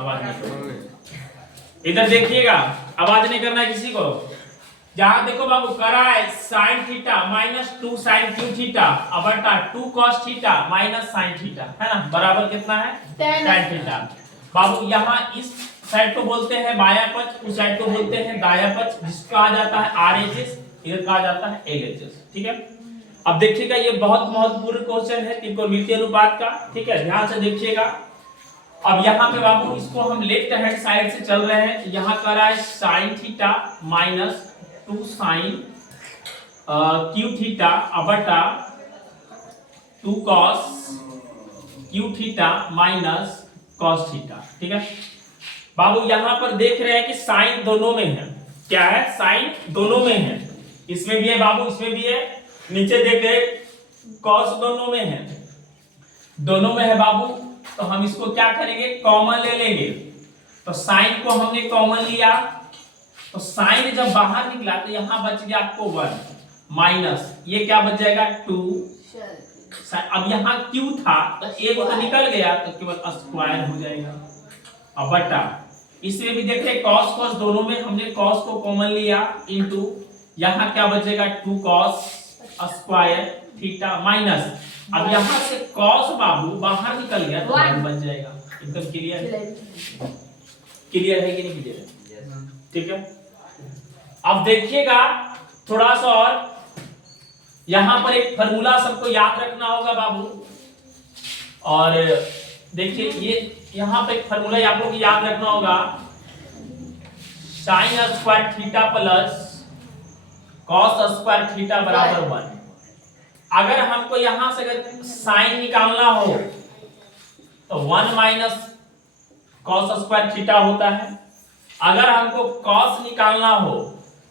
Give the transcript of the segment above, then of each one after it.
आवाज नहीं करना, इधर देखिएगा, आवाज नहीं करना है किसी को। जहां देखो बाबू करा है sin theta minus 2 sin Q theta बटा 2 cos theta minus sin theta, है ना, बराबर कितना है tan थीटा। बाबू यहाँ इस साइड को बोलते हैं बायां पक्ष, उस साइड को बोलते हैं दायां पक्ष, जिसका आ जाता है RHS, इधर कहा जाता है LHS, ठीक है। अब देखिएगा ये बहुत महत्वपूर्ण क्वेश्चन है त्रिकोणमितीय अनुपात का, ठीक है, ध्यान से देखिएगा। अब यहाँ पे बाबू इसको हम लेफ्ट हैंड साइड से चल रहे हैं, यहाँ कर रहा है sin theta minus 2 sin Q theta बटा 2 cos Q theta minus cos theta, ठीक है। बाबू यहाँ पर देख रहे हैं कि साइन दोनों में है, क्या है, साइन दोनों में है, इसमें भी है बाबू, इसमें भी है, नीचे देख रहे कॉस दोनों में है, दोनों में है बाबू। तो हम इसको क्या करेंगे, कॉमन ले लेंगे। तो साइन को हमने कॉमन लिया, तो साइन जब बाहर निकला तो यहाँ बच गया आपको 1 माइनस ये क्या बच जाएगा 2। अब यहाँ क्यू था तो एक तो निकल गया तो केवल स्क्वायर हो जाएगा। अब बटा इसमें भी देख रहे cos cos दोनों में हमने cos को कॉमन लिया इनटू यहाँ क्या बचेगा 2 cos स्क्वायर थीटा माइनस अब यहाँ से cos बाबू बाहर निकल गया तो 1 बच जाएगा। एकदम क्लियर, क्लियर है कि नहीं क्लियर है, ठीक है। अब देखिएगा थोड़ा सा और, यहां पर एक फार्मूला सबको याद रखना होगा बाबू, और देखिए ये यहां पर एक फार्मूला आप लोग याद रखना होगा, sin square theta plus cos square theta बराबर 1। अगर हमको यहां से अगर sin निकालना हो तो 1 माइनस cos स्क्वायर थीटा होता है, अगर हमको cos निकालना हो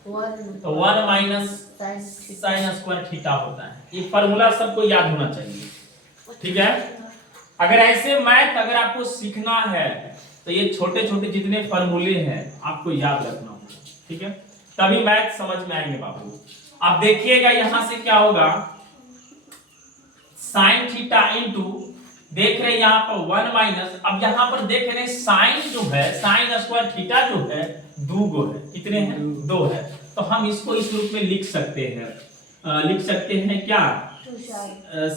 तो 1 माइनस sin स्क्वायर थीटा होता है। ये फार्मूला सबको याद होना चाहिए, ठीक है। अगर ऐसे मैथ अगर आपको सीखना है तो ये छोटे छोटे जितने फार्मूले हैं आपको याद रखना होगा, ठीक है, तभी मैथ समझ में आएंगे बाबू। आप देखिएगा यहां से क्या होगा, sin थीटा इनटू देख रहे हैं यहाँ पर 1 माइनस, अब यहाँ पर देख रहे हैं साइन जो है sin स्क्वायर थीटा जो है 2 गो है, कितने हैं 2 है, तो हम इसको इस रूप में लिख सकते हैं, लिख सकते हैं क्या,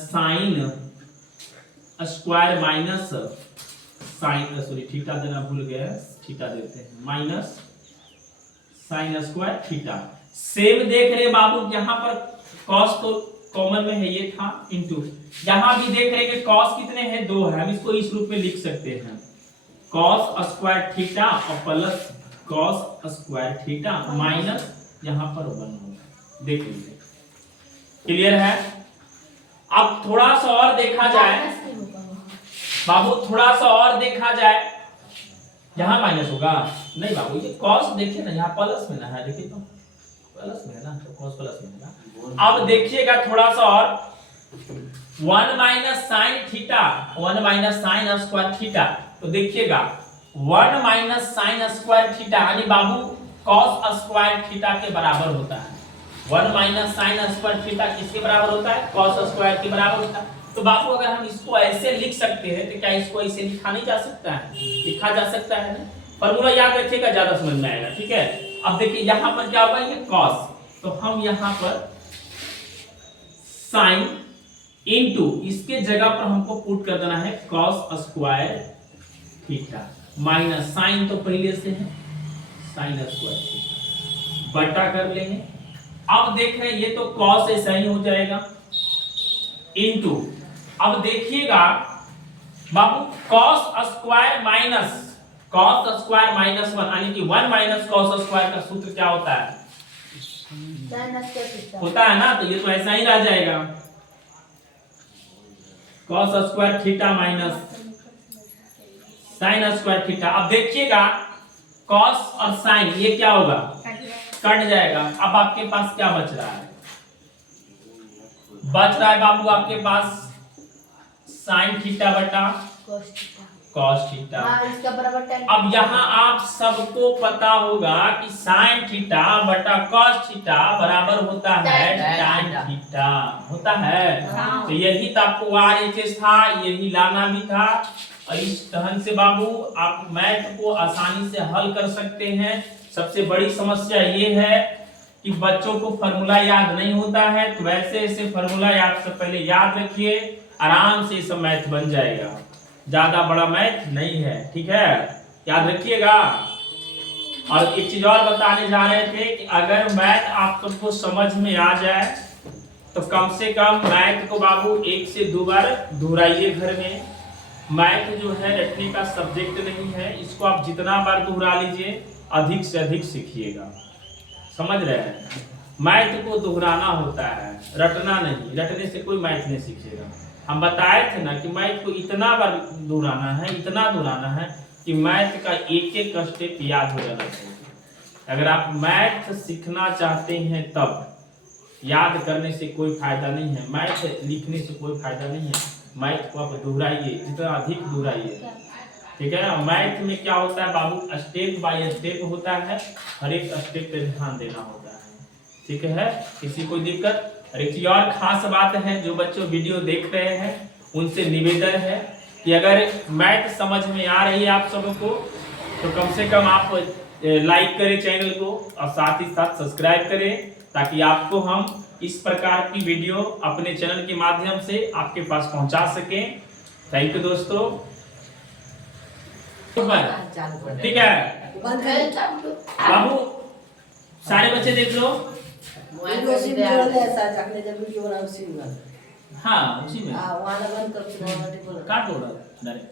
sine square minus sine, sorry theta देना भूल गया, थीटा देते हैं minus sine square theta. Same देख रहे बाबू यहाँ पर cos तो कॉमन में है ये था इनटू यहाँ भी देख रहे कि cos कितने हैं 2 है, हम इसको इस रूप में लिख सकते हैं cos स्क्वायर थीटा और plus cos square theta minus यहाँ पर 1 होगा। देख लीजिए क्लियर है। अब थोड़ा सा और देखा जाए बाबू, थोड़ा सा और देखा जाए, यहाँ माइनस होगा नहीं बाबू, ये cos देखिए ना यहाँ प्लस में ना है, देखिए तो प्लस में है ना, तो cos प्लस में है ना। अब देखिएगा थोड़ा सा और, 1 minus sine theta 1 minus sine square theta, तो देखिएगा 1 माइनस साइन स्क्वायर थीटा यानी बाबू cos स्क्वायर थीटा के बराबर होता है। 1 माइनस साइन स्क्वायर थीटा किसके बराबर होता है, cos स्क्वायर के बराबर होता है। तो बाबू अगर हम इसको ऐसे लिख सकते हैं तो क्या इसको ऐसे लिखा नहीं जा सकता है, लिखा जा सकता है ना। फार्मूला याद रखिएगा, ज्यादा समझ में आएगा, ठीक है। अब देखिए यहाँ पर क्या होगा, ये cos, तो हम यहाँ पर sin इनटू इसके जगह पर हमको पुट कर देना है cos square theta minus sine तो पहले से है sin स्क्वायर थीटा बटा कर लेंगे। अब देख रहे हैं ये तो cos ऐसा ही हो जाएगा इनटू, अब देखिएगा बाबू cos स्क्वायर माइनस -1 यानी कि 1 माइनस cos स्क्वायर का सूत्र क्या होता है, होता है ना, तो ये तो ऐसा ही रह जाएगा cos square theta minus sin square theta. अब देखिएगा cos और sin ये क्या होगा, कट जाएगा। अब आपके पास क्या बच रहा है, बच रहा है बाबू आपके पास sin थीटा बटा cos थीटा। अब यहाँ आप सबको पता होगा कि sin थीटा बटा cos थीटा बराबर होता है tan थीटा, होता है। तो यही तो आपको RHS था, यही लाना भी था, और इस ढंग से बाबू आप मैथ को आसानी से हल कर सकते हैं। सबसे बड़ी समस्या ये है कि बच्चों को फॉर्मूला याद नहीं होता है, तो वैसे ऐसे फॉर्मूला आप सब पहले याद रखिए, आराम से सब मैथ बन जाएगा, ज्यादा बड़ा मैथ नहीं है, ठीक है, याद रखिएगा। और एक चीज और बताने जा रहे थे कि अगर मैथ आप सबको समझ में आ जाए तो कम से कम मैथ को बाबू 1 से 2 बार दोहराइए घर में। मैथ जो है रटने का सब्जेक्ट नहीं है, इसको आप जितना बार दोहरा लीजिए अधिक से अधिक सीखिएगा, समझ रहे हैं। मैथ को दोहराना होता है, रटना नहीं, रटने से कोई मैथ नहीं सीखेगा। हम बताए थे ना कि मैथ को इतना बार दोहराना है, इतना दोहराना है कि मैथ का एक एक स्टेप याद हो जाना चाहिए। अगर आप मैथ सीखना चाहते हैं तब याद करने से कोई फायदा नहीं है, मैथ लिखने से कोई फायदा नहीं है। मैथ को आप दोहराइए, जितना अधिक दोहराइए, ठीक है ना। मैथ में क्या होता है बाबू, स्टेप बाय स्टेप होता है, हर एक स्टेप पे ध्यान देना होता है, ठीक है। किसी कोई दिक्कत? एक चीज और खास बात है, जो बच्चों वीडियो देख रहे हैं उनसे निवेदन है कि अगर मैथ समझ में आ रही है आप सबको तो कम से कम आप लाइक करें चैनल को और साथ ही साथ सब्सक्राइब करें, ताकि आपको हम इस प्रकार की वीडियो अपने चैनल के माध्यम से आपके पास पहुंचा सकें। थैंक यू दोस्तों, ठीक है बाबू, सारे बच्चे देख लो। हाँ उसी में काट दो डायरेक्ट।